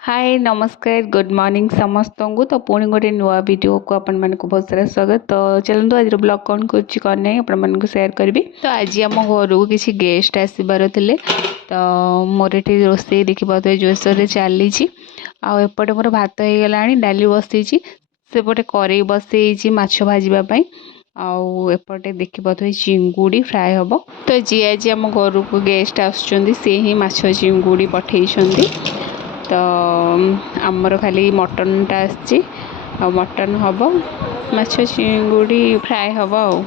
हाय नमस्कार good morning समस्त को तो पुणी गोटे नुआ वीडियो को आपण मानक बहुत सारा स्वागत। तो चलते आज ब्लॉग कौन कर नहीं आपण मानक शेयर करी। तो आज आम घर को किसी गेस्ट आसबार थे तो मोर ये रोसे देखिए जोरसोर चली आउपटे मोर भात हो गला डाली बसई सेपटे कड़े बसई माछ भाजवाई आउपटे देखिए चिंगुड़ी फ्राए हम। तो जी आज आम घर को गेस्ट आसुँच सी ही माछ चिंगुड़ी पठे तो आमर खाली मटनटा आसी मटन हम माछ चिंगुड़ी फ्राए हम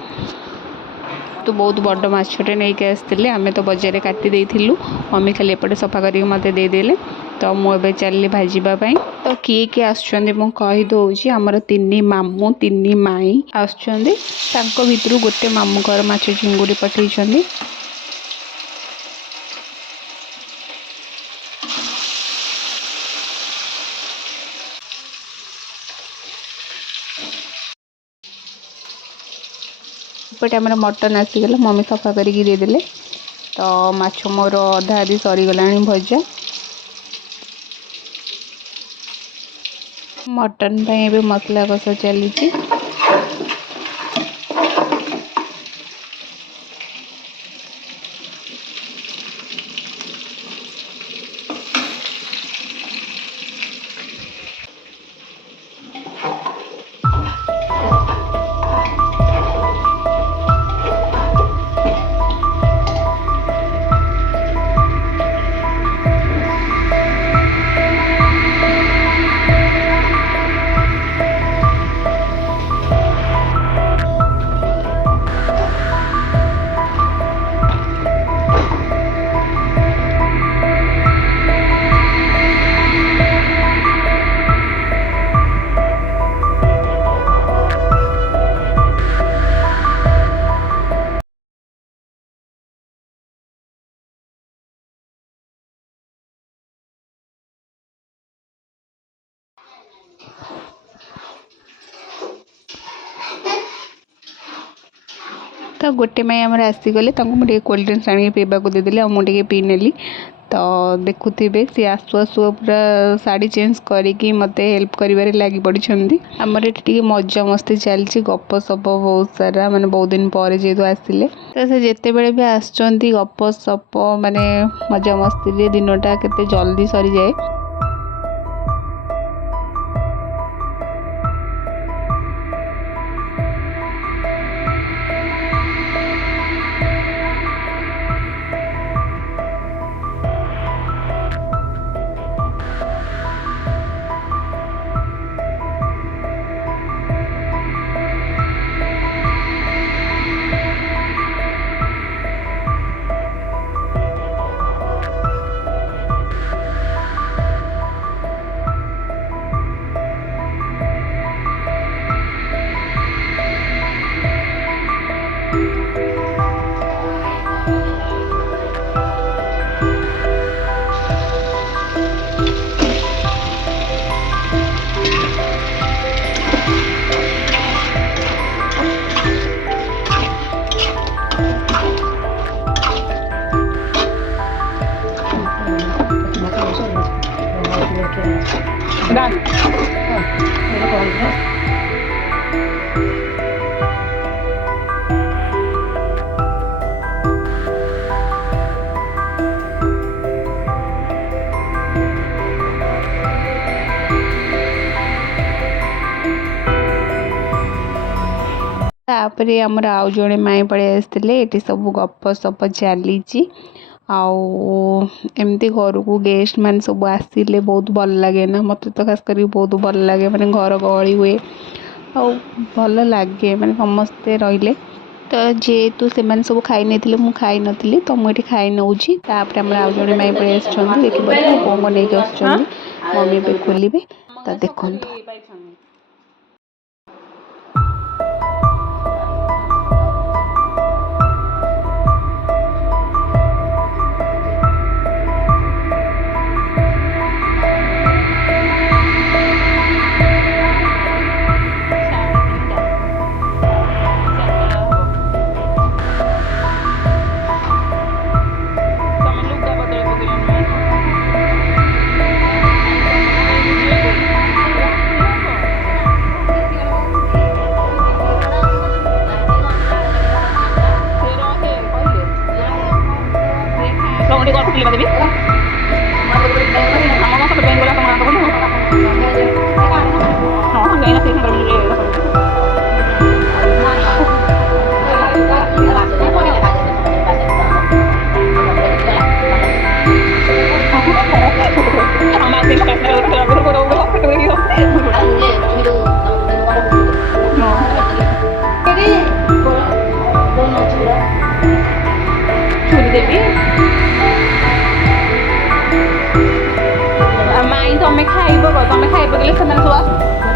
तो बहुत बड़ माछटे नहीं आसते आम तो बजार काटी देलु मम्मी खाली एपटे सफा करके मत देदेले तो मुझे चलि भाजवाई। तो किए किए आसदे आमर तीन मामू तीन माई आसुँच भितर गोटे मामू घर माछ चिंगुड़ी पठे पटे आम मटन आसीगला मम्मी सफा करके देदेले तो माछ मोर अधा आदि सरीगला भजा मटन पे मसला कषा चली। तो गोटे माई आमर आसीगले मुझे कोल्ड ड्रिंक्स आने पीवाक देदेली मुझे पी नेली। तो देखुथे सी आसु आसु पूरा शाढ़ी चेंज करके मत हेल्प कर लगी पड़ी आमर ये मजा मस्ती चलती गप सप बहुत सारा माने बहुत दिन पर जेहेतु आसिले तो से जिते बड़े भी आसुँच गप सप माने मजा मस्ती दिनटा केते जल्दी सरी जाए। तापरे आमर आउ जड़े माई पड़े आसते ये सब गप सप चली एमती घर को गेस्ट मान सब आसिले बहुत भल लगे ना मत तो खास कर बहुत भल लगे माने घर गहली हुए आ भल लगे माने समस्ते रहिले। तो जेहेतु से सब खाई नहीं मुझे खाई नी तो मुझे खाई नौ आउ जड़े माई पड़े आसुँच देखिए कौन नहीं आस मम्मी पे खोलिए तो देखो ଛୁରୀ ଦେବି ମାଇଁ ତମେ ଖାଇବ ତମେ ଖାଇବ କହିଲେ ସେମାନେ ସବୁ